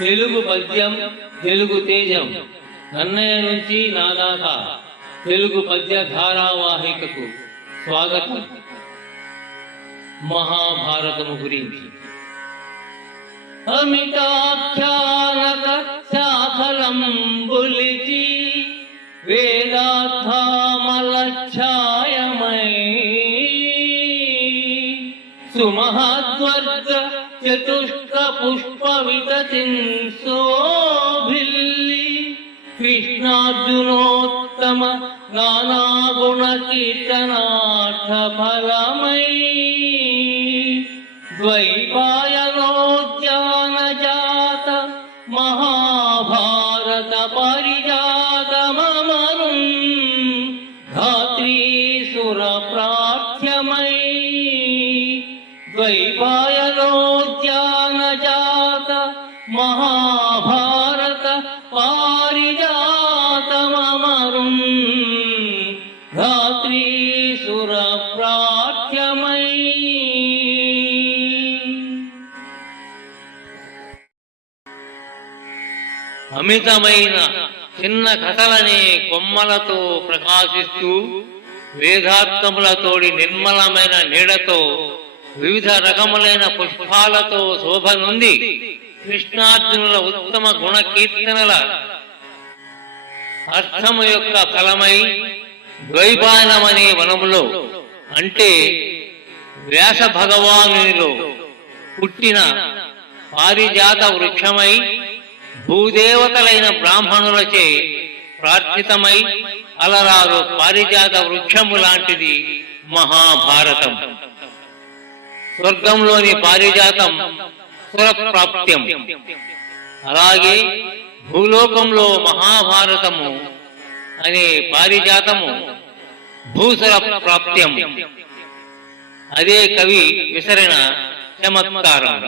తెలుగు పద్యం తెలుగు తేజం నన్నయ్య నుంచి నా దాకా తెలుగు పద్య ధారావాహికకు స్వాగతం. మహాభారతము గురించి. అమితాఖ్యానక శాఖలం బులిచి సుమహద్వర్గ चतुष्कपुष्पविततिंसोभिल्लि कृष्णार्जुनोत्तम नानागुणकीर्तनाथफलमयी द्वैपायनोद्यानजात महाभारतपरिजातममरुम् धात्री सुर सुरप्रार्थ्यमयी द्वैपाय పారిజాత మమరుం. ధాత్రీసుర ప్రార్థ్యమై అమితమైన చిన్న కథలనే కొమ్మలతో ప్రకాశిస్తూ వేదార్థములతోడి నిర్మలమైన నీడతో వివిధ రకములైన పుష్పాలతో శోభనుంది కృష్ణార్జునుల ఉత్తమ గుణ కీర్తనల అర్థము యొక్క ఫలమై ద్వైపాయనమనే వనములో అంటే వ్యాస భగవానునిలో పుట్టిన పారిజాత వృక్షమై భూదేవతలైన బ్రాహ్మణులచే ప్రార్థితమై అలరారు పారిజాత వృక్షము లాంటిది మహాభారతం. స్వర్గంలోని పారిజాతం సురప్రాప్త్యం అలాగే భూలోకంలో మహాభారతము అనే పారిజాతము భూసర ప్రాప్త్యం అదే కవి విసరిన చమత్కారం.